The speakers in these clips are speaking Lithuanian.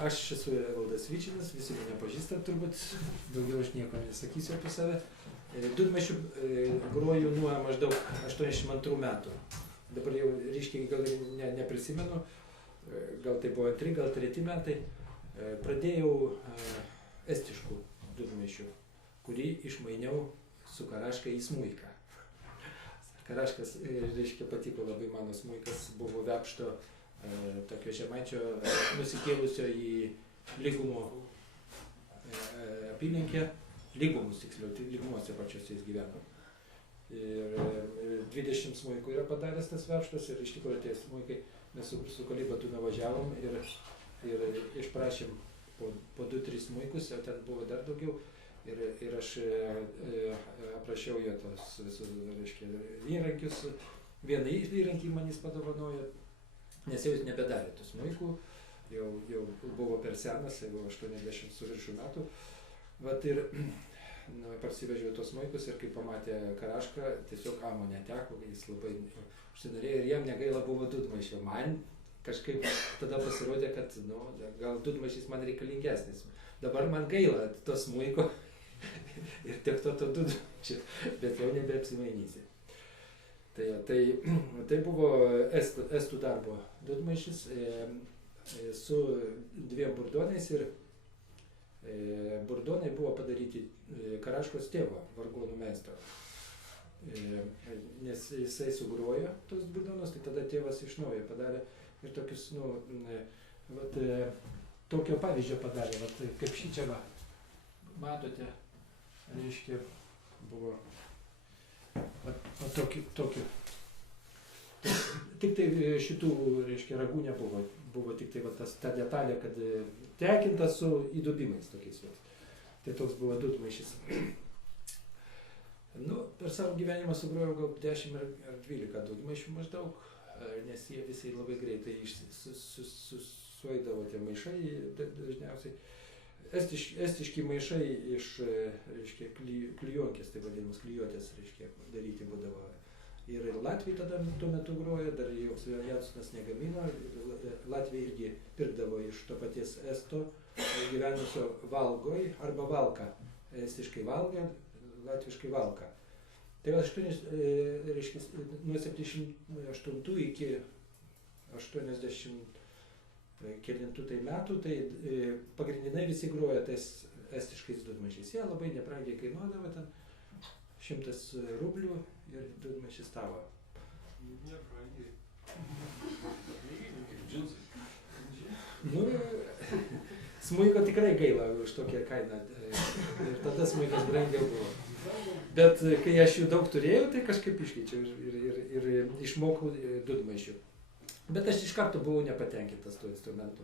Aš esu Evaldas Vyčinas, visi mane pažįsta turbūt, daugiau aš nieko nesakysiu apie save. Dūdmaišiu groju nuo maždaug 82 metų. Dabar jau ryškiai gal neprisimenu, gal tai buvo 2, gal 3 metai. Pradėjau estiškų dūdmaišių, kurį išmainiau su Karaška į smuiką. Karaškas, reiškia, patiko labai mano smuikas, buvo Vepšto tokio žemaičio nusikėlusio į Lygumo apylinkę, Lygumus tiksliau, tai Lygumuose pačiuose jis gyveno. Ir 20 smuikų yra padaręs tas Vepštas ir iš tikrųjų tie smuikai mes su Kalibatu nuvažiavom ir išprašėm po 2-3 smuikus, o ten buvo dar daugiau. Ir aš aprašiau jo tos visus, reiškia, įrankius. Vieną įrankį man jis padovanojo, nes jau jis nebedarė tų smuikų, jau buvo per senas, jau 80 su viršų metų. Vat ir parsivežiau tos smuikus ir kai pamatė Karašką, tiesiog amo neteko, jis labai užsinorėjo ir jam negaila buvo dūdmaišio. Man kažkaip tada pasirodė, kad gal dūdmaišis man reikalingesnis. Dabar man gaila to smuiko ir tiek to dūdmaišio, bet jau nebeapsimainysi. Tai buvo estų darbo dūdmaišis su 2 burdonais ir burdonai buvo padaryti Karaškos tėvo, vargonų meistro. Nes jisai sugrojo tos burdonus, tai tada tėvas iš naujo padarė ir tokius, tokio pavyzdžio padarė, kaip šičia va, matote, reiškia, buvo tokiu. Tik tai šitų, reiškia, ragų nebuvo. Buvo tik tai ta detalė, kad tekintas su įdubimais tokiais. Tai toks buvo dūdmaišis. Per savo gyvenimą sugrojau gal 10 ar 12 dūdmaišių maždaug, nes jie visi labai greitai sueidavo tie maišai dažniausiai. Estiški maišai iš, reiškia, klijuonkės, tai vadinamas klijuotės, reiškia, daryti būdavo. Ir Latvijai tada tuo metu grojo, dar joks Jansonas negamino, Latvija irgi pirkdavo iš to paties esto gyvenusio Valgoj arba Valka, estiškai Valga, latviškai Valka. Tai reiškia, nuo 78 iki 80 kelintų metų, tai pagrindinai visi grojo tais estiškais dūdmaišiais. Jie labai nebrangiai kainuodavo, ten 100 rublių ir dūdmaišis tavo. Nebrangiai. Smuiko tikrai gaila už tokią kainą. Ir tada smuikas brangiau buvo. Bet kai aš jų daug turėjau, tai kažkaip iškeičiau ir išmokau dūdmaišių. Bet aš iš karto buvau nepatenkintas tuo instrumentu.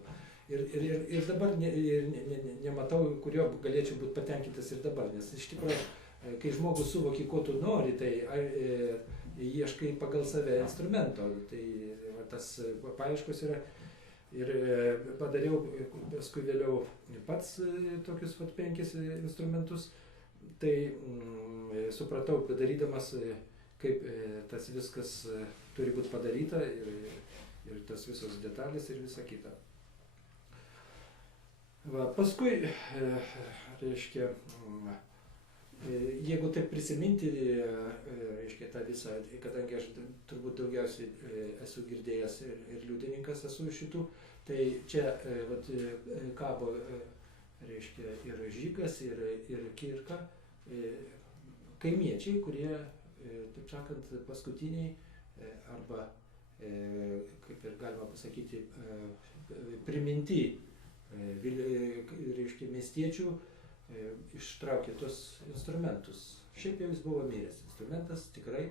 Ir dabar nematau, kurio galėčiau būti patenkintas ir dabar. Nes iš tikrųjų, kai žmogus suvoki, ko tu nori, tai ieškai pagal save instrumento. Tai tas paieškos yra. Ir padariau paskui vėliau pats tokius 5 instrumentus. Tai supratau, darydamas, kaip tas viskas turi būti padaryta ir tas visos detalės ir visa kita. Paskui, reiškia, jeigu taip prisiminti, reiškia, tą visą, kadangi aš turbūt daugiausiai esu girdėjęs ir liudininkas esu šitų, tai čia kabo, reiškia, ir Žygas, ir Kirka, kaimiečiai, kurie, taip sakant, paskutiniai arba, kaip ir galima pasakyti, priminti, reiškia, miestiečių, ištraukė tos instrumentus. Šiaip jau jis buvo miręs. Instrumentas tikrai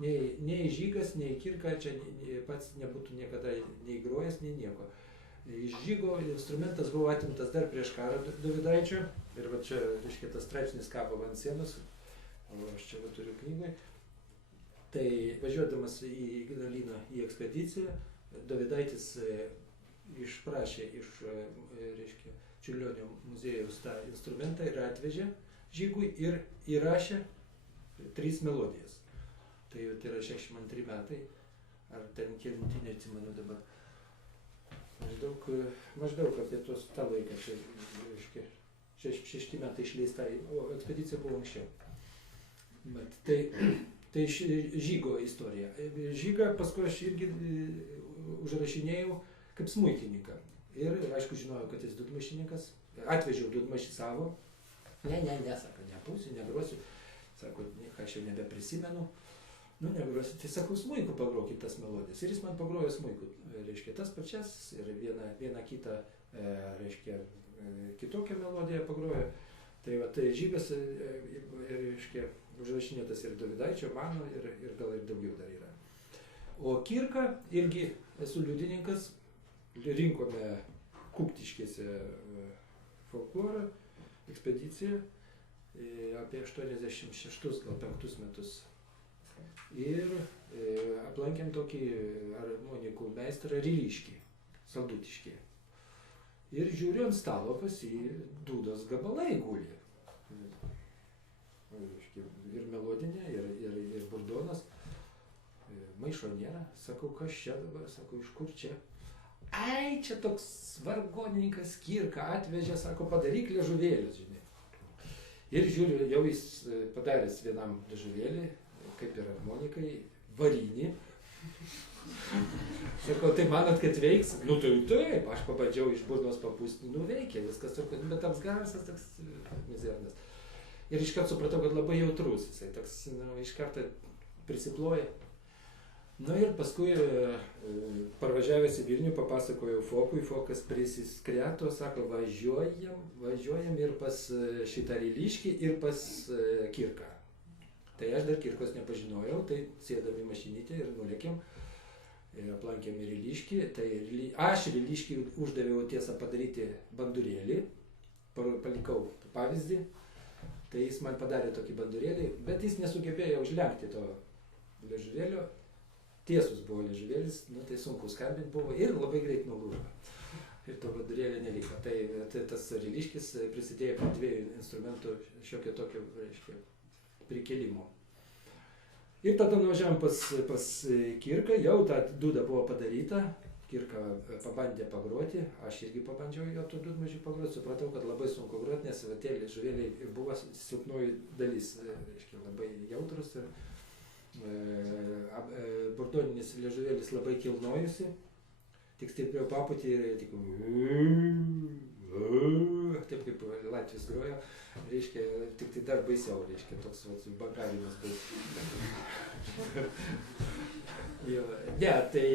nei Žygas, nei Kirka čia pats nebūtų niekada nei grojęs, nei nieko. Iš Žygo instrumentas buvo atimtas dar prieš karą Dovydaičio. Ir va čia, reiškia, tas straipsnis kabo ant sienos. Aš čia turiu knygai. Tai važiuodamas į Ignaliną į ekspediciją, Dovydaitis išprašė iš, reiškia, Čiurlionio muziejaus tą instrumentą ir atvežė Žygui ir įrašė 3 melodijas. Tai yra 62 metai, ar ten kelinti, neatsimenu dabar. Maždaug apie tą laiką, čia, reiškia, 6 metai išleista, o ekspedicija buvo anksčiau. Bet tai žygo istorija. Žygą paskui aš irgi užrašinėjau kaip smuikininką. Ir aišku žinojau, kad jis dūdmaišininkas. Atvežiau dūdmaišį savo. Ne, sako, nepūsiu, negrosiu. Sako, aš jau nebeprisimenu. Nu, negrosiu. Tai sakau, smuiku pagrokit tas melodijas. Ir jis man pagrojo smuiku. Reiškia, tas pačias ir vieną kitą, reiškia, kitokią melodiją pagrojo. Tai va, tai žygas, reiškia, užrašinėtas ir Dovydaičio, mano ir gal ir daugiau dar yra. O Kirką irgi esu liudininkas, rinkome Kuktiškėse folklorą, ekspediciją apie 86 gal 5 metus. Ir aplankėm tokį harmonikų meistrą Ryliškį, Saldutiškėje. Ir žiūriu ant stalo pas jį dūdos gabalai guli. Ir melodinė, ir burdonas. Maišo nėra. Sakau, kas čia dabar? Sakau, iš kur čia? Ai, čia toks vargonininkas Kirka atvežė, sako, padaryk liežuvėlius, žinai. Ir žiūriu, jau jis padaręs vienam liežuvėlį, kaip ir harmonikai, varinį. Sakau, tai manot, kad veiks? Nu tai taip, aš pabandžiau iš burnos papūsti, nu veikia, viskas turbūt, bet toks garsas, toks mizernas. Ir iškart supratau, kad labai jautrus, jisai toks, nu, iš karto prisiploja. Nu ir paskui parvažiavęs į Vilnių papasakojau Fokui, Fokas prisiskreto, sako, važiuojam ir pas šitą Ryliškį ir pas Kirką. Tai aš dar Kirkos nepažinojau, tai sėdam į mašinytę ir nulėkėm, aplankėm į Ryliškį. Tai aš Ryliškį uždaviau tiesą padaryti bandurėlį, palikau pavyzdį, tai jis man padarė tokį bandurėlį, bet jis nesugebėjo užlenkti to liežuvėlio. Tiesus buvo liežuvėlis, nu, tai sunku skambinti buvo ir labai greit nulūžo. Ir to bandurėlio neliko. Tai tas Ryliškis prisidėjo prie 2 instrumentų šiokio tokio, reiškia, prikėlimo. Ir tada nuvažiavom pas Kirką, jau ta dūda buvo padaryta, Kirka pabandė pagroti, aš irgi pabandžiau jo tų dūdmaišių pagroti, supratau, kad labai sunku groti, nes tie liežuvėliai buvo silpnoji dalis, reiškia, labai jautrus ir burdoninis liežuvėlis labai kilnojusi, tik stipriau papūtį ir tik taip kaip Latvijos grojo, reiškia, tik tai dar baisiau, reiškia, toks bagavimas baisiau. Ne, tai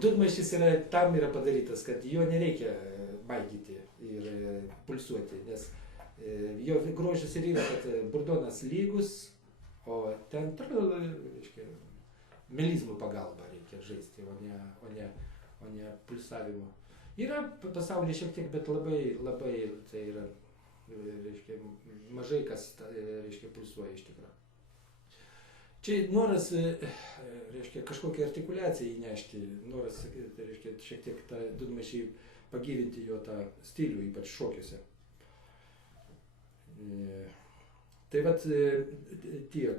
dūdmaišis tam yra padarytas, kad jo nereikia maigyti ir pulsuoti, nes jo grožis ir yra, kad burdonas lygus, o ten, reiškia, melizmų pagalba reikia žaisti, o ne pulsavimo. Yra pasaulyje šiek tiek, bet labai tai yra, reiškia, mažai kas, reiškia, pulsuoja iš tikrųjų. Čia noras, reiškia, kažkokią artikuliaciją įnešti, noras, reiškia, šiek tiek tą dūdmaišį pagyvinti jo tą stilių, ypač šokiuose. Tai vat tiek,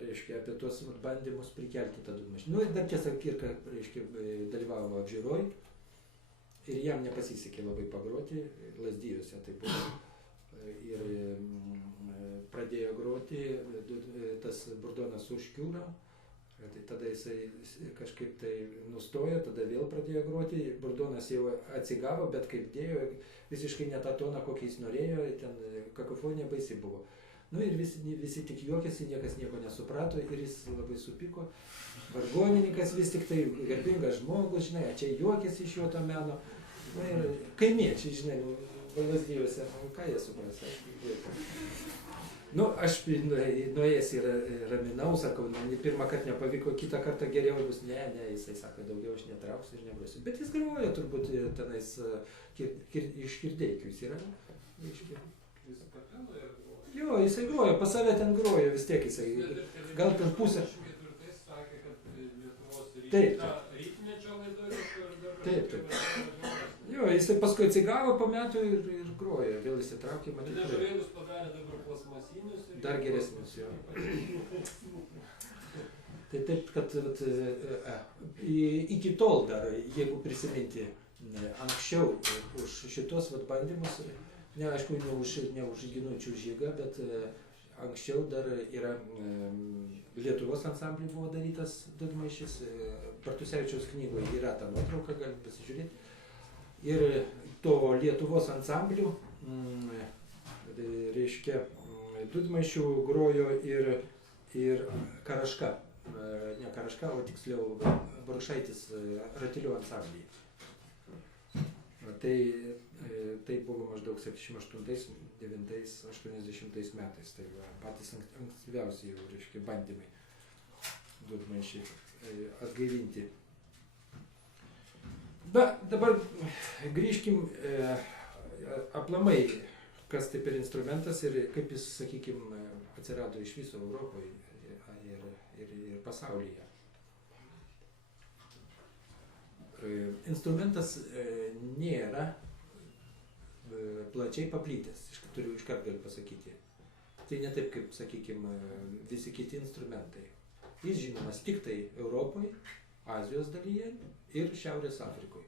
reiškia, apie tuos bandymus prikelti tą dūdmaišį. Nu ir dar tiesa, Kirka, reiškia, dalyvavo apžiūroj ir jam nepasisekė labai pagroti, Lazdijuose tai buvo. Ir pradėjo groti, tas burdonas užkiūro, tai tada jisai kažkaip tai nustojo, tada vėl pradėjo groti, burdonas jau atsigavo, bet kaip dėjo, visiškai ne tą toną, kokį jis norėjo, ten kakofonija baisi buvo. Nu ir visi tik juokėsi, niekas nieko nesuprato ir jis labai supyko. Vargonininkas vis tik tai garbingas žmogus, žinai, čia juokėsi iš jo to meno. Nu ir kaimiečiai, žinai, Lazdijuose, ką jie supras. Nu, aš nuėjęs ir raminau, sakau, pirmą kartą nepavyko, kitą kartą geriau bus, ne, jisai sako, daugiau aš netrauksiu ir negrosiu. Bet jis grojo turbūt tenais iš Kirdeikių, jis yra. Jo, jisai grojo, pas save ten grojo, vis tiek jisai, gal ten pusę. Taip. Taip. Jo, jisai paskui atsigavo po metų ir grojo, vėl įsitraukė, matyti. Liežuvėlius padarė dabar plasmasinius. Dar geresnius, jo. Tai taip, kad iki tol dar, jeigu prisiminti anksčiau už šitos vat bandymus, aišku, ne už Ginučių žygą, bet anksčiau dar yra Lietuvos ansambliui buvo darytas dūdmaišis, Bartusevičiaus knygoje yra ta nuotrauka, galite pasižiūrėti. Ir to Lietuvos ansamblių, reiškia, dūdmaišių grojo ir Karaška, ne Karaška, o tiksliau Burkšaitis Ratilių ansamblyje. Tai buvo maždaug 78, 9, 80 metais, tai patys ankstyviausiai, reiškia, bandymai dūdmaišiai atgaivinti. Dabar grįžkim aplamai, kas tai per instrumentas ir kaip jis, sakykime, atsirado iš viso Europoje ir pasaulyje. Instrumentas nėra plačiai paplitęs, turiu iškart galiu pasakyti. Tai ne taip, kaip, sakykime, visi kiti instrumentai. Jis žinomas tik tai Europoje, Azijos dalyje ir Šiaurės Afrikoje.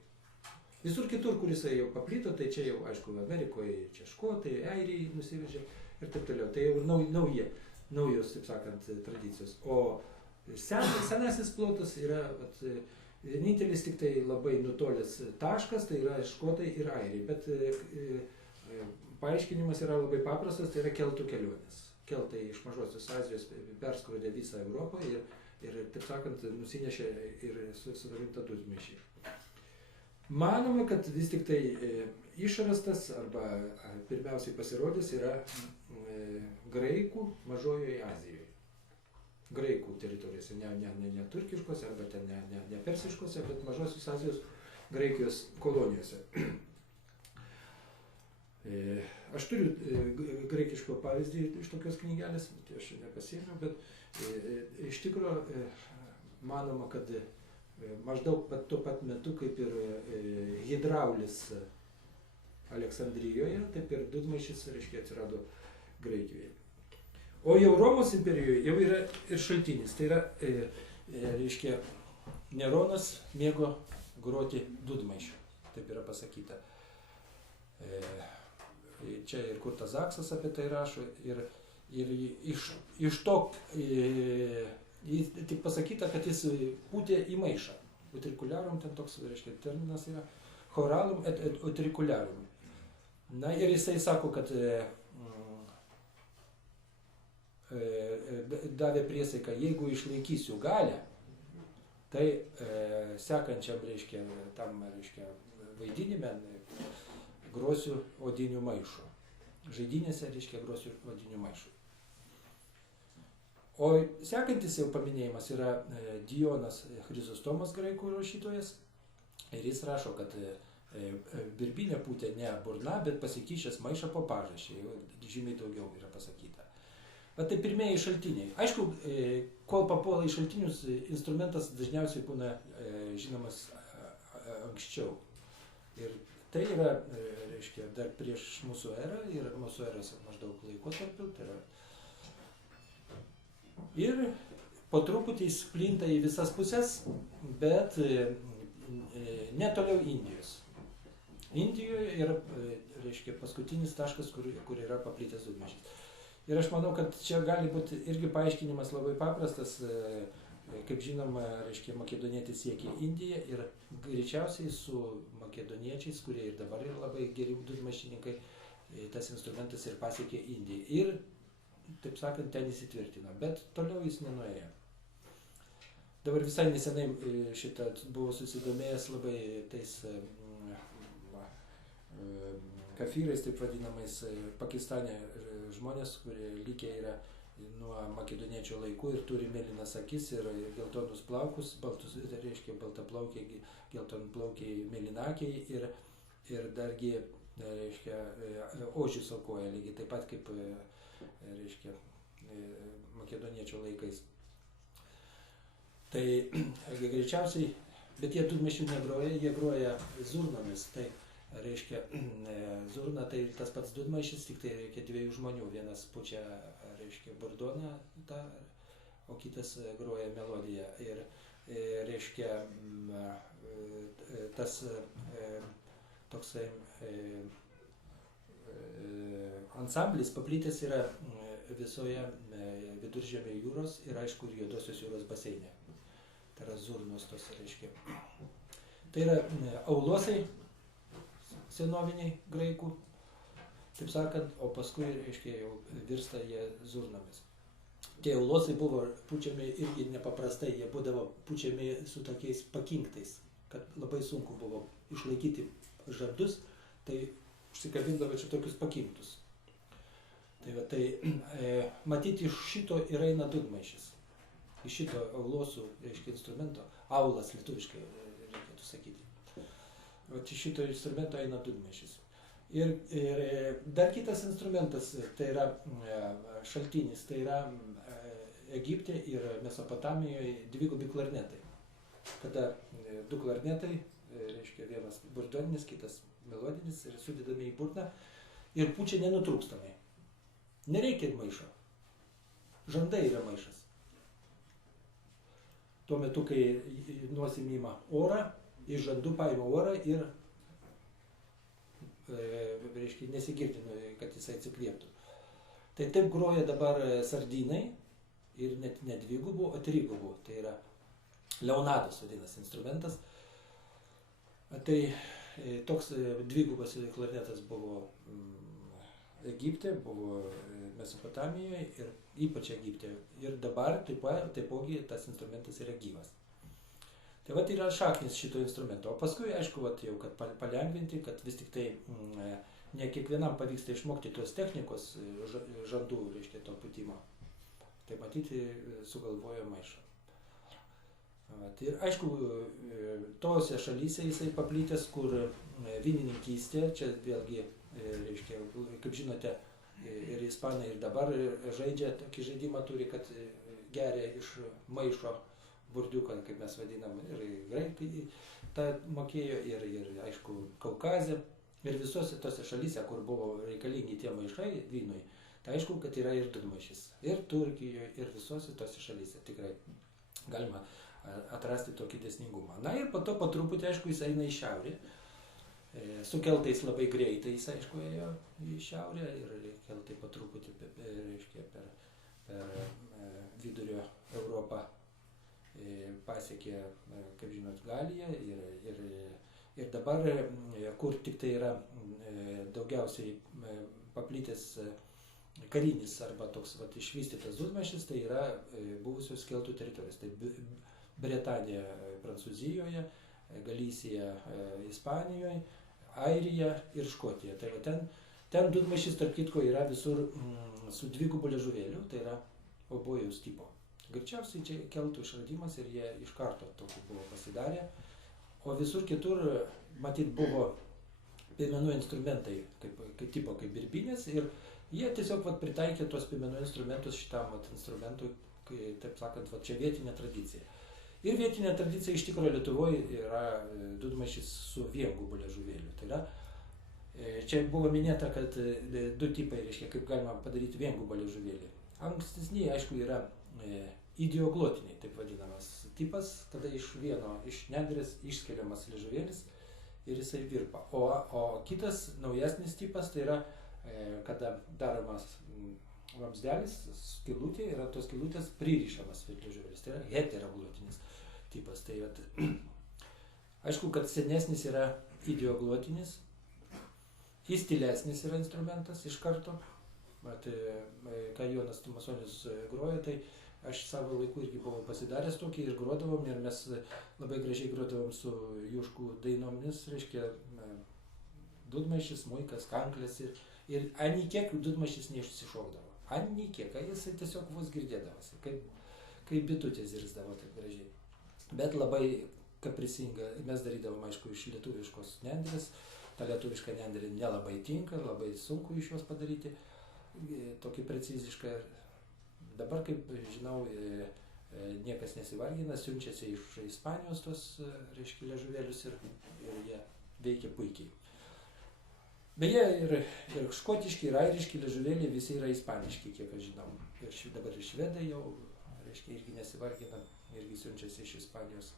Visur kitur, kur jisai jau paplito, tai čia jau, aišku, Amerikoje, čia škotai, airiai nusivežė ir taip toliau. Tai jau naujos, taip sakant, tradicijos. O senasis plotas yra vienintelis tik tai labai nutolęs taškas, tai yra škotai ir airiai. Bet paaiškinimas yra labai paprastas, tai yra keltų kelionės. Keltai iš Mažosios Azijos perskrodė visą Europą ir taip sakant, nusinešė ir sudarintą dūdmaišį. Manoma, kad vis tik tai išrastas arba pirmiausiai pasirodys yra graikų Mažojoje Azijoje. Graikų teritorijose, ne turkiškose arba ten ne persiškose, bet Mažosios Azijos Graikijos kolonijose. Aš turiu graikiško pavyzdį iš tokios knygelės, tai aš nepasiėmiau, bet iš tikrųjų manoma, kad maždaug tuo pat metu, kaip ir hidraulis Aleksandrijoje, taip ir dūdmaišis, reiškia, atsirado Graikijoje. O jau Romos imperijoje jau yra ir šaltinis, tai yra, reiškia, Neronas mėgo groti dūdmaišiu, taip yra pasakyta. Čia ir Kurtas Zaksas apie tai rašo ir iš to tik pasakyta, kad jis pūtė į maišą. Utrikuliarum, ten toks, reiškia, terminas yra choralum et utrikuliarum. Na ir jisai sako, kad davė priesaiką, jeigu išlaikysiu galią, tai sekančiam, reiškia, tam, reiškia, vaidinime grosiu odinių maišų. Žaidynėse, reiškia, grosiu odinių maišų. O sekantis jau paminėjimas yra Dionas Chrizostomas, graikų rašytojas, ir jis rašo, kad birbinę pūtė ne burna, bet pasikišęs maišą po pažasčiai, žymiai daugiau yra pasakyta. Bet tai pirmieji šaltiniai. Aišku, kol papuola į šaltinius, instrumentas dažniausiai būna žinomas anksčiau. Ir tai yra, reiškia, dar prieš mūsų erą ir mūsų eros maždaug laikotarpiu. Tai yra. Ir po truputį jis plinta į visas pusės, bet ne toliau Indijos. Indijoje yra, reiškia, paskutinis taškas, kur yra paplitęs dūdmaišis. Ir aš manau, kad čia gali būti irgi paaiškinimas labai paprastas. Kaip žinoma, reiškia, makedonietis siekė Indiją ir greičiausiai su makedoniečiais, kurie ir dabar yra labai geri dūdmaišininkai, tas instrumentas ir pasiekė Indiją. Ir, taip sakant, ten įsitvirtino, bet toliau jis nenuėjo. Dabar visai nesenai šitą buvau susidomėjęs labai tais kafirais, taip vadinamais, Pakistane žmonės, kurie likę yra nuo makedoniečio laikų ir turi mėlynas akis ir geltonus plaukus, baltus, tai reiškia baltaplaukiai, geltonplaukiai mėlynakiai ir dargi, reiškia, ožius aukoja, lygiai taip pat kaip, reiškia, makedoniečio laikais. Tai greičiausiai, bet jie dūdmaišių negroja, jie groja zurnomis. Tai reiškia, zurna tai tas pats dūdmaišis, tik tai reikia dviejų žmonių. Vienas pučia, reiškia, burdoną, o kitas groja melodiją. Ir reiškia, tas toksai ansamblis paplitęs yra visoje Viduržemio jūros ir aišku ir Juodosios jūros baseine. Tai yra zurnos tos, reiškia. Tai yra aulosai senoviniai graikų, taip sakant, o paskui, reiškia, jau virsta jie zurnomis. Tie aulosai buvo pučiami irgi nepaprastai, jie būdavo pučiami su tokiais pakinktais, kad labai sunku buvo išlaikyti žandus, tai užsikabindavo čia tokius pakinktus. Tai va, matyti iš šito ir eina dūdmaišis. Iš šito aulosų, reiškia, instrumento, aulas lietuviškai reikėtų sakyti. Va, iš šito instrumento eina dūdmaišis. Ir dar kitas instrumentas, tai yra šaltinis, tai yra Egipte ir Mesopotamijoje dvigubi klarnetai. Kada du klarnetai, reiškia, vienas burdoninis, kitas melodinis ir sudedami į burną ir pučia nenutrūkstamai. Nereikia maišo. Žandai yra maišas. Tuo metu, kai nosim ima orą, iš žandų paima orą ir reiškia, nesigirdi, kad jisai atsikvėptų. Tai taip groja dabar sardinai ir net ne dvigubų, o trigubų. Tai yra leonados vadinasi instrumentas. Tai toks dvigubas klarnetas buvo Egipte, buvo Mesopotamijoje ir ypač Egipte. Ir dabar taipogi tas instrumentas yra gyvas. Tai vat yra šaknis šito instrumento. O paskui, aišku, vat jau, kad palengvinti, kad vis tik tai ne kiekvienam pavyksta išmokti tos technikos žandų, reiškia, to putimo. Tai matyti sugalvojo maišą. Ir aišku, tose šalyse jisai paplitęs, kur vynininkystė, čia vėlgi, reiškia, kaip žinote, ir ispanai ir dabar žaidžia tokį žaidimą turi, kad geria iš maišo burdiuką, kaip mes vadinam, ir graikai tą mokėjo, ir aišku, Kaukaze, ir visose tose šalyse, kur buvo reikalingi tie maišai vynui, tai aišku, kad yra ir dūdmaišis. Ir Turkijoje, ir visose tose šalyse tikrai galima atrasti tokį dėsningumą. Na ir po to po truputį, aišku, jis eina į šiaurę. Su keltais labai greitai jis, aišku, ėjo į šiaurę ir keltai po truputį, reiškia, per vidurio Europą pasiekė, kaip žinot, Galiją ir dabar, kur tik tai yra daugiausiai paplitęs karinis arba toks vat, išvystytas dūdmaišis, tai yra buvusios keltų teritorijos. Tai Bretanija Prancūzijoje, Galisija Ispanijoje, Airija ir Škotija. Tai va, ten dūdmaišis, tarp kitko, yra visur su dvigubu liežuvėliu, tai yra obojaus tipo. Greičiausiai čia keltų išradimas ir jie iš karto tokį buvo pasidarę. O visur kitur, matyt, buvo piemenų instrumentai, kaip tipo, kaip birbinės, ir jie tiesiog vat, pritaikė tuos piemenų instrumentus šitam vat, instrumentui, taip sakant, vat, čia vietinė tradicija. Ir vietinė tradicija iš tikrųjų Lietuvoje yra dūdmaišis su viengubu liežuvėliu. Tai yra, čia buvo minėta, kad du tipai, reiškia, kaip galima padaryti viengubo liežuvėlį. Ankstesniai, aišku, yra idioglotiniai, taip vadinamas tipas, kada iš nendrės išskeliamas liežuvėlis ir jisai virpa. O kitas, naujesnis tipas, tai yra, kada daromas vamsdelis, skylutė, yra tos skylutės pririšamas liežuvėlis. Tai yra heteroglotinis tipas. Tai, aišku, kad senesnis yra idioglotinis, jis tylesnis yra instrumentas iš karto. Mat, ką Jonas Tumasonis groja, tai aš savo laiku irgi buvau pasidaręs tokį ir grodavom, ir mes labai gražiai grodavom su juškų dainomis, reiškia, dūdmaišis, smuikas, kanklės ir ani kiek dūdmaišis neišsišokdavo. Ani kiek, jisai tiesiog vos girdėdavosi, kaip bitutė zirzdavo taip gražiai. Bet labai kaprisinga, mes darydavom, aišku, iš lietuviškos nendrės, ta lietuviška nendrė nelabai tinka, labai sunku iš jos padaryti, tokį precizišką. Dabar, kaip žinau, niekas nesivargina, siunčiasi iš Ispanijos tos, reiškia, liežuvėlius ir jie veikia puikiai. Beje, ir škotiški, ir airiški liežuvėliai visi yra ispaniški, kiek aš žinau. Ir dabar ir švedai jau, reiškia, irgi nesivargina, irgi siunčiasi iš Ispanijos.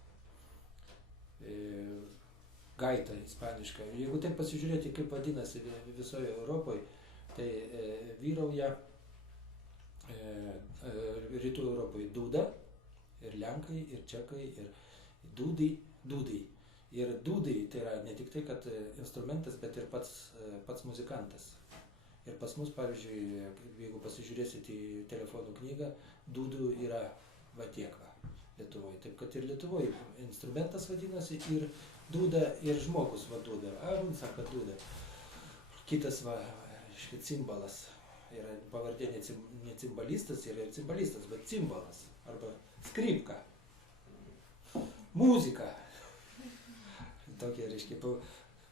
gaita ispaniška. Jeigu taip pasižiūrėti, kaip vadinasi visoje Europoje, tai vyrauja rytų Europoje dūda, ir lenkai, ir čekai, ir dūdai. Ir dūdai tai yra ne tik tai, kad instrumentas, bet ir pats muzikantas. Ir pas mus, pavyzdžiui, jeigu pasižiūrėsit į telefonų knygą, dūdų yra va tiek va Lietuvoje. Taip kad ir Lietuvoje instrumentas vadinasi ir dūda, ir žmogus va dūda. Sako dūda. Kitas va, cimbalas. Yra pavardė ne cimbalistas, yra ir cimbalistas, bet cimbalas. Arba skripka. Muzika. Tokie, reiškia,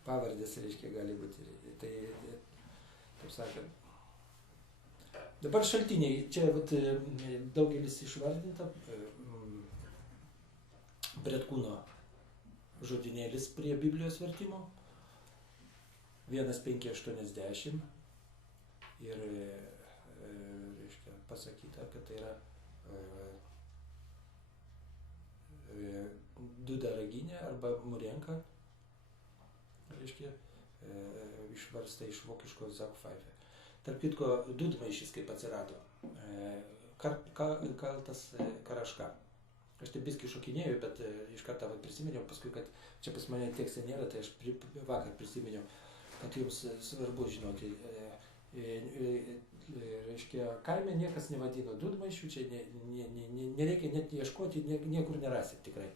pavardės, reiškia, gali būti. Tai, taip sakant. Dabar šaltiniai. Čia vat, daugelis išvardinta. Bretkūno žodynėlis prie Biblijos vertimo. 1.5.80. Ir, reiškia, pasakyta, kad tai yra dūda raginė arba murenka, reiškia, išversta iš vokiško Zapfeife. Tarp kitko, dūdmaišis kaip atsirado, kaltas karaška. Aš taip biskį šokinėjau, bet iš karto prisiminiau, paskui, kad čia pas mane tekste nėra, tai aš vakar prisiminiau, kad jums svarbu žinoti. Reiškia, kaime niekas nevadino dūdmaišių, čia nereikia net ieškoti, niekur nerasit tikrai.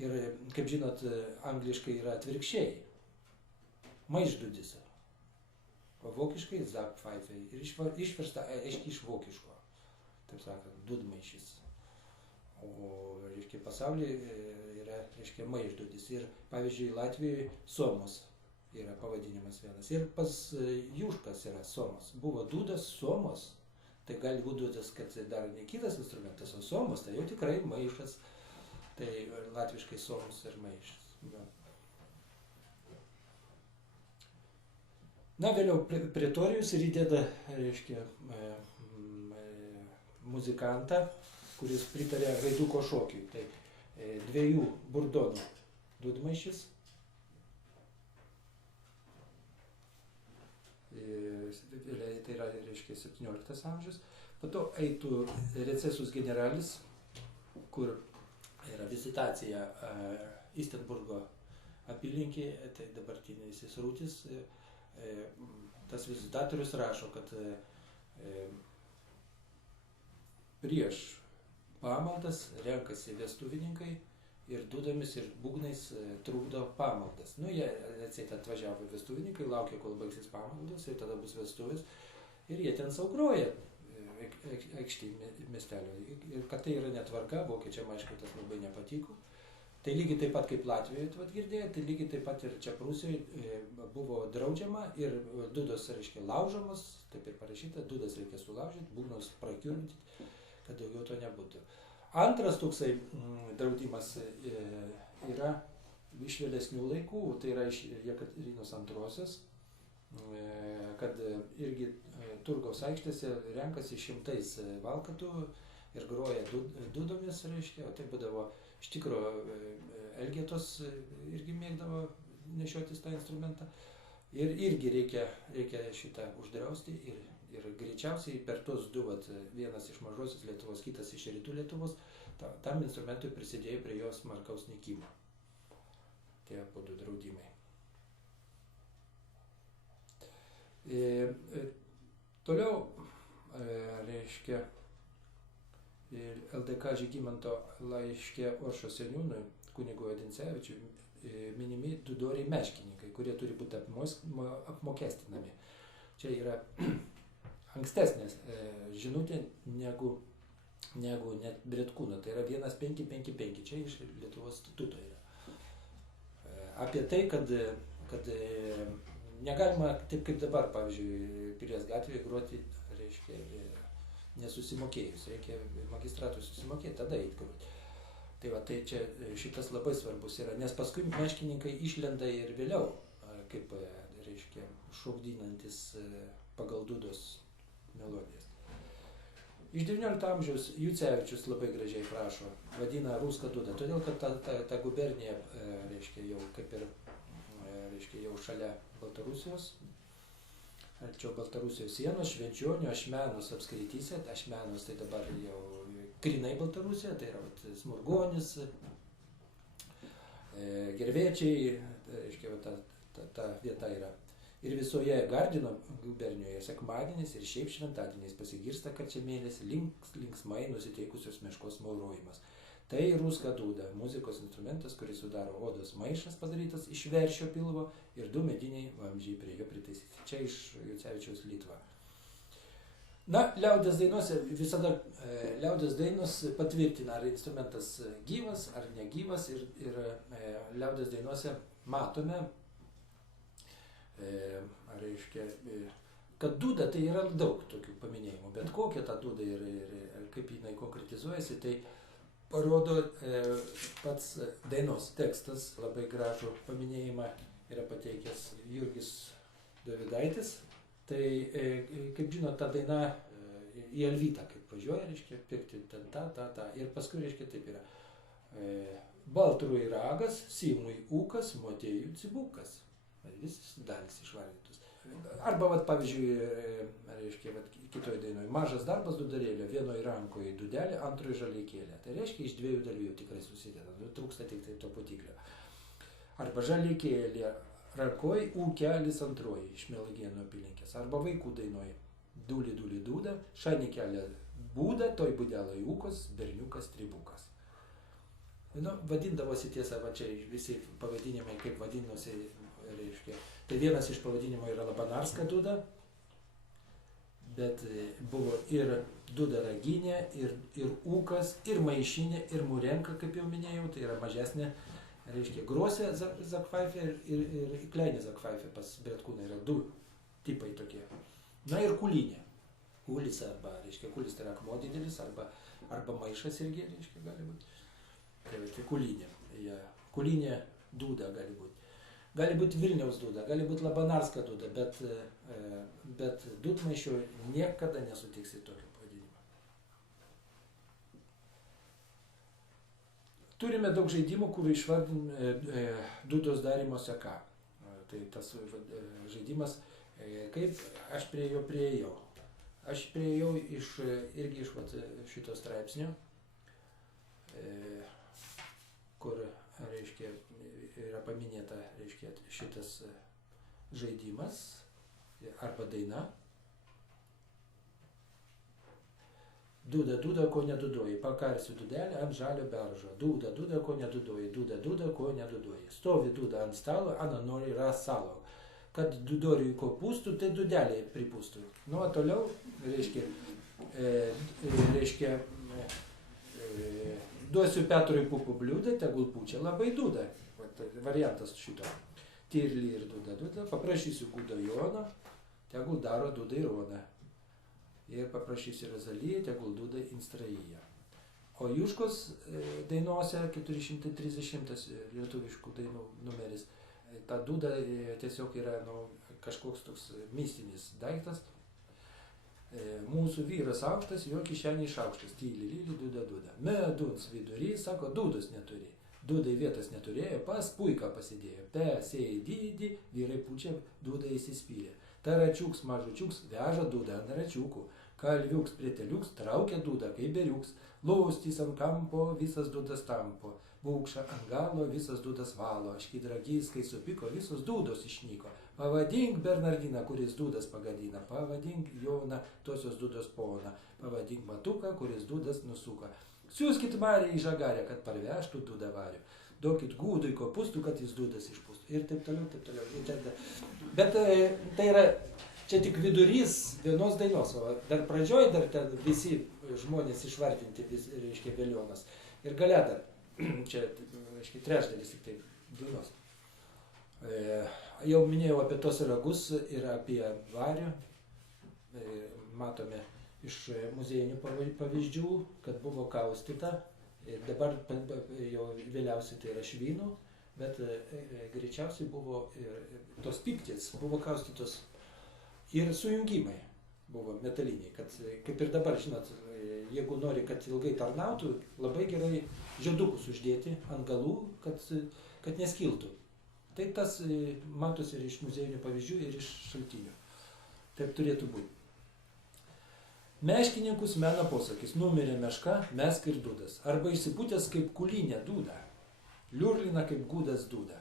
Ir, kaip žinot, angliškai yra atvirkščiai. Maišdudis. O vokiškai Zapfeife. Ir išversta aiškiai iš vokiško. Taip sakant, dūdmaišis. O, reiškia, pasaulyje yra, reiškia, maišdudis. Ir, pavyzdžiui, Latvijoje somos yra pavadinimas vienas. Ir pas Juškas yra somos. Buvo dūdas, somos. Tai gali būti dūdas, kad dar ne kitas instrumentas, o somos, tai jau tikrai maišas. Tai latviškai somos ir maišas. Na, vėliau pretorijus ir įdeda, reiškia, muzikantą, kuris pritarė gaiduko šokiui. Tai 2 burdonų dūdmaišis. Tai yra, reiškia, 17 amžius. Po to eitų recesus generalis, kur yra vizitacija Istenburgo apylinkė, tai dabartinis Rūtis. Tas vizitatorius rašo, kad prieš pamaldas renkasi vestuvininkai ir dūdomis ir būgnais trukdo pamaldas. Nu, jie atseit atvažiavo vestuvininkai, laukia, kol baigsis pamaldos ir tada bus vestuvės. Ir jie ten saugroja aikštį miestelio. Ir kad tai yra netvarka, vokiečiam aišku tas labai nepatiko. Tai lygiai taip pat kaip Latvijoje girdėjote, tai lygiai taip pat ir čia Prūsijoje buvo draudžiama ir dūdos, reiškia, laužomas, taip ir parašyta, dūdas reikia sulaužyti, būgnus prakiurdyti, kad daugiau to nebūtų. Antras toksai draudimas yra iš vėlesnių laikų, tai yra iš Jekaterinos antrosios, kad irgi Turgaus aikštėse renkasi šimtais valkatų ir groja dūdomis, reiškia, o tai būdavo iš tikro Elgetos irgi mėgdavo nešiotis tą instrumentą. Ir irgi reikia šitą uždrausti ir greičiausiai per tuos du, vienas iš mažosios Lietuvos, kitas iš rytų Lietuvos, tam instrumentui prisidėjo prie jos smarkaus nykimo. Tie abu du draudimai. Toliau, reiškia, LDK Žygimanto laiške Oršo seniūnui, kunigui Odincevičiui, minimi dūdoriai meškininkai, kurie turi būti apmokestinami. Čia yra ankstesnė žinutė negu net Bretkūno, tai yra 1.5.5.5, čia iš Lietuvos statuto yra. Apie tai, kad negalima, taip kaip dabar, pavyzdžiui, Pilies gatvėje groti, reiškia, nesusimokėjus, reikia magistratui susimokėti, tada eit groti. Tai va, tai čia šitas labai svarbus yra, nes paskui meškininkai išlenda ir vėliau, kaip, reiškia, šokdinantis pagal dūdos melodijas. Iš XIX amžiaus Jucevičius labai gražiai prašo, vadina Ruska dūda, todėl kad ta gubernija, reiškia, jau kaip ir, reiškia, jau šalia Baltarusijos, arčiau Baltarusijos sienos, Švenčionių, Ašmenos apskrityse, Ašmenos tai dabar jau grinai Baltarusija, tai yra Smurgonis, Gervėčiai, reiškia, ta vieta yra. Ir visoje Gardino gubernijoje sekmadieniais ir šiaip šventadieniais pasigirsta karčiamėlės linksmai nusiteikusios meškos maurojimas. Tai Ruska dūda, muzikos instrumentas, kuris sudaro odos maišas padarytas iš veršio pilvo ir 2 mediniai vamzdžiai prie jo pritaisyti. Čia iš Jucevičiaus Litva. Na, liaudies dainuose visada liaudies dainos patvirtina, ar instrumentas gyvas ar negyvas, ir liaudies dainuose matome, reiškia, kad dūda tai yra daug tokių paminėjimų, bet kokia ta dūda ir kaip jinai konkretizuojasi, tai parodo pats dainos tekstas, labai gražų paminėjimą yra pateikęs Jurgis Dovydaitis. Tai, kaip žinot, ta daina į Alvytą, kaip važiuoja, reiškia, pirkti ten tą, ir paskui, reiškia, taip yra. Baltrui ragas, Simui ūkas, Motiejui cibukas. Visas dalis išvardytus. Arba, pavyzdžiui, reiškia, kitoj dainoj, mažas darbas dudarėlio, vienoj rankoje dudelė, antroje žaliekėlė. Tai reiškia, iš 2 dalių jau tikrai susideda, trūksta tik tai to putiklio. Arba žaliekėlė, rankoj ūkelis antroji, iš Mielagėnų apylinkės. Arba vaikų dainoj, dūli dūli dūda, šanį kelia būda, toj būdeloj ūkos, berniukas tribukas. Nu, vadindavosi tiesa, va čia visi pavadinimai, kaip vadinosi, reiškia. Tai vienas iš pavadinimų yra Labanarska dūda, bet buvo ir dūda raginė, ir ūkas, ir maišinė, ir murenka, kaip jau minėjau, tai yra mažesnė, reiškia, grosė zakvaifė ir kleinė zakvaifė pas Bretkūną yra 2 tipai tokie. Na ir kulinė. Kulis arba, reiškia, kulis tai yra akmuo didelis, arba maišas irgi, reiškia, gali būti. Tai kulinė. Kulinė dūda gali būti. Gali būti Vilniaus dūda, gali būti Labanarska dūda, bet dūdmaišio niekada nesutiksi tokio pavadinimo. Turime daug žaidimų, kur išvardiname dūdos darymo seka. Tai tas žaidimas, kaip aš prie jo priėjau. Aš priėjau irgi iš šito straipsnio, kur, reiškia, yra paminėta, reiškia, šitas žaidimas arba daina. Dūda, dūda, ko nedudoji, pakarsiu dūdelę ant žalio beržo. Dūda, dūda, ko nedudoji, dūda, dūda, ko nedudoji. Stovi dūda ant stalo, ana nori rasalo. Kad dudoriui kopūstų, tai dūdelė pripūstų. Nu, o toliau, reiškia, duosiu Petrui pupų bliūdą, tegul pučia labai dūda. Variantas šito. Tirli ir dūda, paprašysiu Gudo Jono, tegul daro dūda Ironą. Ir paprašysiu Razaliją, tegul dūda Instraiją. O Juškos dainuose 430 lietuviškų dainų numeris. Ta dūda tiesiog yra kažkoks toks mistinis daiktas. Mūsų vyras aukštas, jo kišenė išaukštas. Tyli, lyli, dūda, dūda. Meduns vidury, sako, dūdos neturi. Dūdai vietos neturėjo, pas puiką pasidėjo. Pesėjai dydį, vyrai pučia, dūda įsispyrė. Taračiuks, mažučiuks, veža dūdą ant račiukų. Kalviuks, prieteliuks, traukia dūdą, kaip beriuks. Laustys ant kampo, visas dūdas tampo. Būkša ant galo, visas dūdas valo. Škidragys, kai supiko, visos dūdos išnyko. Pavadink Bernardiną, kuris dūdas pagadina. Pavadink Joną, tosios dūdos poną. Pavadink Matuką, kuris dūdas nusuka. Siūskit Mariją į Žagarę, kad parvežtų dūdą varių. Duokit Gudui kopūstų, kad jis dūdas išpūstų. Ir taip toliau, taip toliau. Bet tai yra čia tik vidurys vienos dainos. O dar pradžioj dar ten visi žmonės išvardinti, reiškia, Velionas. Ir gale dar, čia, reiškia, trečdalis tik tai dainos. Jau minėjau apie tos ragus ir apie varių. Matome iš muziejinių pavyzdžių, kad buvo kaustyta ir dabar jau vėliausiai tai yra švynų, bet greičiausiai buvo tos pyptės, buvo kaustytos ir sujungimai. buvo metaliniai, kad kaip ir dabar, žinot, jeigu nori, kad ilgai tarnautų, labai gerai žiedukus uždėti ant galų, kad neskiltų. Tai tas matosi ir iš muziejinių pavyzdžių, ir iš šaltinių. Taip turėtų būti. Meškininkus mena posakis, numirė meška, mesk ir dūdas. Arba išsipūtęs kaip kulinė dūda, liurlina kaip gūdas dūda.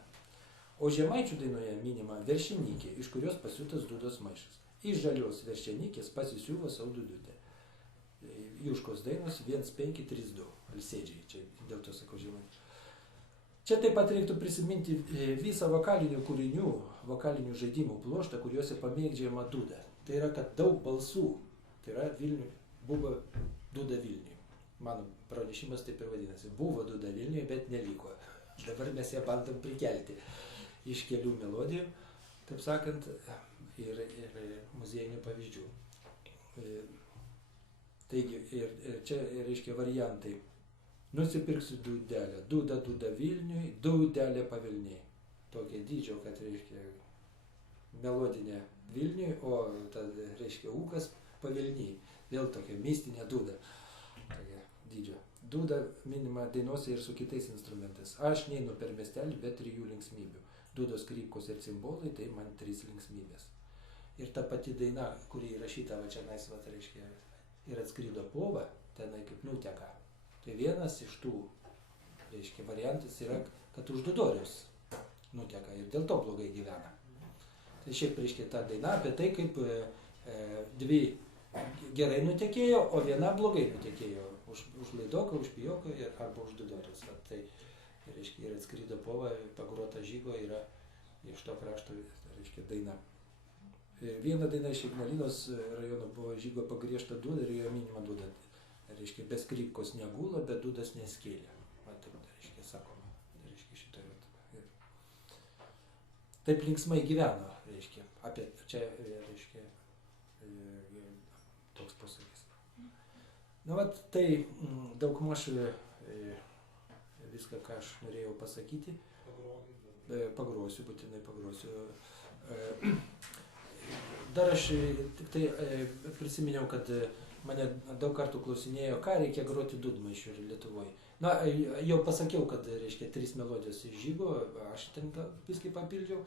O žemaičių dainoje minima veršenikė, iš kurios pasiūtas dūdos maišas. Iš žalios veršenikės pasisiuvo sau dūdutė. Juškos dainos 1532. Alsėdžiai, čia dėl to sakau žemaičių. Čia taip pat reiktų prisiminti visą vokalinių kūrinių, vokalinių žaidimų pluoštą, kuriuose pamėgdžiama dūda. Tai yra, kad daug balsų, tai yra Vilniui, buvo dūda Vilniui. Mano pranešimas taip ir vadinasi, buvo dūda Vilniui, bet neliko. Dabar mes ją bandom prikelti iš kelių melodijų, taip sakant, ir muziejinių pavyzdžių. Taigi, ir čia reiškia variantai. Nusipirksiu dūdelę, dūda Vilniui, dūdelė pavilniai. Tokia dydžio, kad reiškia melodinė Vilniui, o tad reiškia ūkas pavilniai. Vėl tokia mistinė dūda. Tokia dydžio. Dūda minima dainuose ir su kitais instrumentais. Aš neinu per miestelį, bet 3 linksmybių. Dūdos krypkos ir cimbolai, tai man 3 linksmybės. Ir ta pati daina, kuri įrašyta va čia nais, va, reiškia, ir atskrido pova, tenai kaip nuteka. Tai vienas iš tų, reiškia, variantas yra, kad už Dudorius nuteka ir dėl to blogai gyvena. Tai šiaip, reiškia, ta daina apie tai, kaip 2 gerai nutekėjo, o viena blogai nutekėjo. Už Laidoką, už Pijoką arba už Dudorius. Tai, reiškia, ir atskrido pova, pagrota žygo yra iš to krašto, reiškia, daina. Viena daina iš Ignalinos rajono buvo žygo pagriežta dūda ir jo minima dūda. Reiškia, be skrypkos negula, bet dūdas neskėlė. Taip, reiškia, sakoma. Reiškia, šitą ir taip linksmai gyveno, reiškia. Apie čia, reiškia, toks posakis. Nu, vat, tai daugmaž viską, ką aš norėjau pasakyti. Pagrosiu, būtinai pagrosiu. Dar aš tik tai prisiminiau, kad mane daug kartų klausinėjo, ką reikia groti dūdmaišiu Lietuvoje. Na, jau pasakiau, kad, reiškia, 3 melodijos iš žygo, aš ten viskai papildžiau.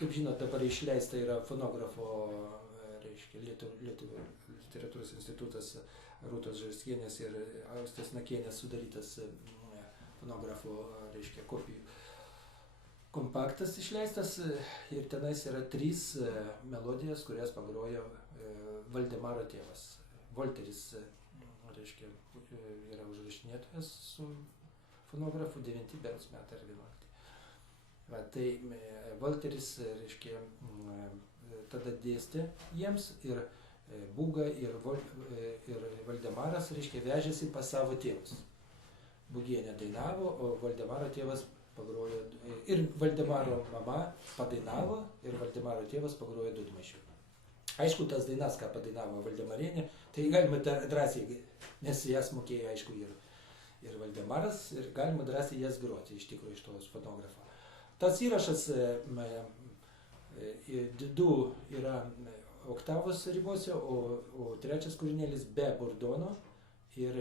Kaip žinot, dabar išleista yra fonografo, reiškia, Lietuvos literatūros institutas Rūtos Žarskienės ir Austės Nakienės sudarytas fonografo, reiškia, kopijų. Kompaktas išleistas ir tenais yra 3 melodijos, kurias pagrojo Valdemaro tėvas. Volteris, reiškia, yra užrašinėtojas su fonografu 9 berods metai ar 11. Va, tai Volteris, reiškia, tada dėstė jiems ir Būga ir Valdemaras, reiškia, vežėsi pas savo tėvus. Būgienė dainavo, o Valdemaro tėvas pagrojo, ir Valdemaro mama padainavo, ir Valdemaro tėvas pagrojo dūdmaišiu. Aišku, tas dainas, ką padainavo Valdemarienė, tai galima drąsiai, nes jas mokėjo, aišku, ir Valdemaras, ir galima drąsiai jas groti, iš tikrųjų, iš tos fotografo. Tas įrašas 2 yra oktavos ribose, o 3 kūrinėlis be bordono ir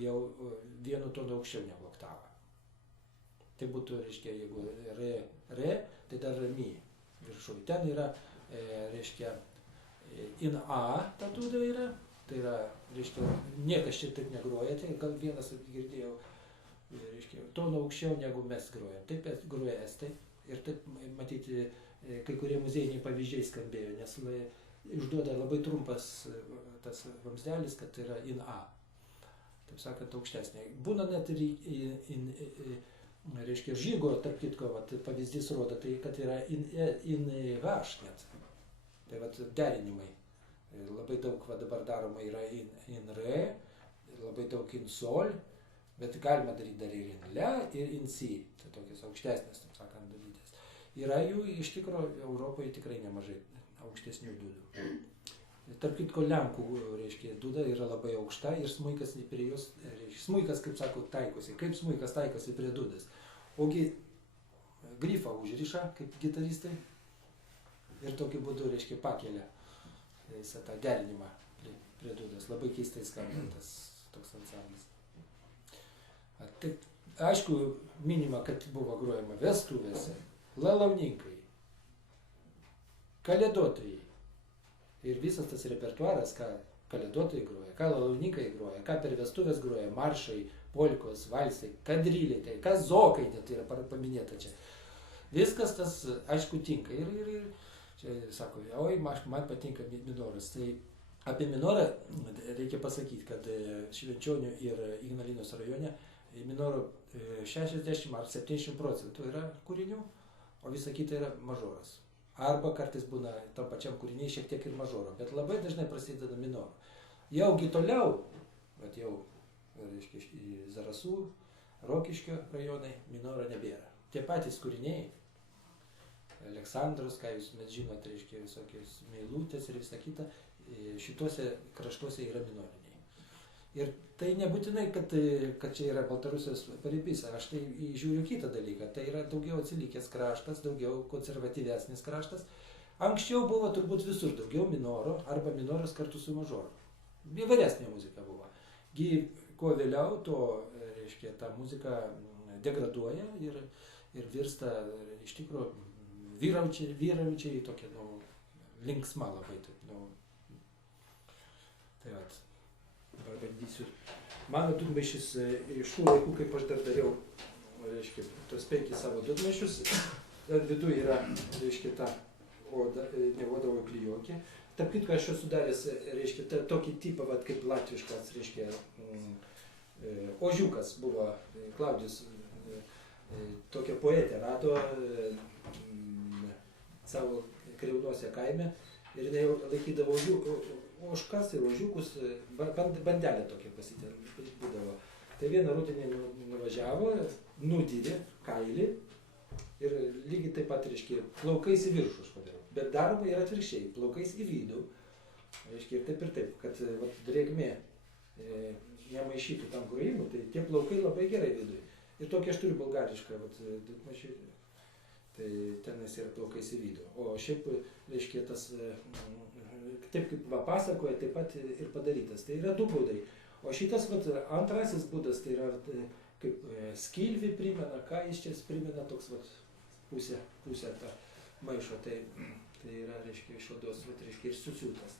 jau 1 tonu aukščiau negu oktava. Tai būtų, reiškia, jeigu re, tai dar mi viršui. Ten yra, reiškia, in A ta dūda yra, tai yra, reiškia, niekas čia taip negroja, tai gal vienas girdėjau, reiškia, tonu aukščiau negu mes grojam. Taip groja estai ir taip, matyti, kai kurie muziejiniai pavyzdžiai skambėjo, nes išduoda labai trumpas tas vamsdelis, kad yra in A. Taip sakant, aukštesnė. Būna net ir reiškia, žygo, tarp kitko, vat, pavyzdys rodo, tai kad yra in H net. Tai vat, derinimai. Labai daug va, dabar daroma yra in re, labai daug in sol, bet galima daryti dar ir in le, ir in si. Tai tokias aukštesnės, taip sakant, dalytės. Yra jų iš tikro Europoje tikrai nemažai aukštesnių dūdų. Tarp kitko, Lenkų, reiškia, dūda yra labai aukšta ir smuikas prie jos, smuikas, kaip sako, taikosi. Kaip smuikas taikosi prie dūdas? Ogi grifą užriša, kaip gitaristai, ir tokiu būdu, reiškia, pakelia. visą tą derinimą prie dūdos. Labai keistai skamba tas toks ansamblis. Tai aišku, minima, kad buvo grojama vestuvėse, lalauninkai, kalėdotojai. Ir visas tas repertuaras, ką kalėdotojai groja, ką lalauninkai groja, ką per vestuvės groja, maršai, polkos, valsai, kadryliai, tai kas zokai net yra paminėta čia. Viskas tas, aišku, tinka. Ir čia sako, oi, man patinka minoras. Tai apie minorą reikia pasakyti, kad Švenčionių ir Ignalinos rajone minoro 60 ar 70% yra kūrinių, o visa kita yra mažoras. Arba kartais būna tam pačiam kūriniai šiek tiek ir mažoro, bet labai dažnai prasideda minoro. Jaugi toliau, bet jau, reiškia, į Zarasų, Rokiškio rajonai minoro nebėra. Tie patys kūriniai, Aleksandros, ką jūs mes žinot, reiškia, visokios meilutės ir visa kita, šituose kraštuose yra minoriniai. Ir tai nebūtinai, kad čia yra Baltarusijos paribys, aš tai žiūriu kitą dalyką, tai yra daugiau atsilikęs kraštas, daugiau konservatyvesnis kraštas. Anksčiau buvo turbūt visur daugiau minoro arba minoras kartu su mažoru. Įvairesnė muzika buvo. Kuo vėliau, to, reiškia, ta muzika degraduoja ir virsta iš tikrųjų vyraučiai tokia, linksma labai. Tai vat, dabar bandysiu. Mano dūdmaišis iš tų laikų, kaip aš dar dariau, reiškia, tos 5 savo dūdmaišius, viduje yra, reiškia, ta ne oda, o klijokė. Tarp kitko, aš esu daręs, reiškia, tokį tipą, vat, kaip latviškas, reiškia, ožiukas buvo, Klaudijus, tokia poetė rado savo Kriaunuose kaime ir jinai laikydavo ožkas ir ožiukus, bandelė tokia pasitė būdavo. Tai vieną rudenį nuvažiavo, nudyrė kailį ir lygiai taip pat, reiškia, plaukais į viršų aš padariau. Bet daroma yra atvirkščiai, plaukais į vidų, reiškia, ir taip, kad vat, drėgmė nemaišytų tam grojimui, tai tie plaukai labai gerai vidui. Ir tokį aš turiu bulgarišką, tai tenais yra plaukais į vidų. O šiaip, reiškia, tas, taip kaip pasakoja, taip pat ir padarytas. Tai yra 2 būdai. O šitas antrasis būdas, tai yra kaip skilvį primena, ką iš čia primena toks pusę tą maišo. Tai yra, reiškia, iš odos, reiškia, ir susiūtas.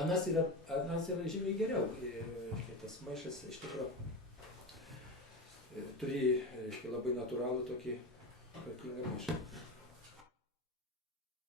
Anas yra žymiai geriau. Reiškia, tas maišas iš tikrųjų turi, reiškia, labai natūralų tokį tvarkingą maišą.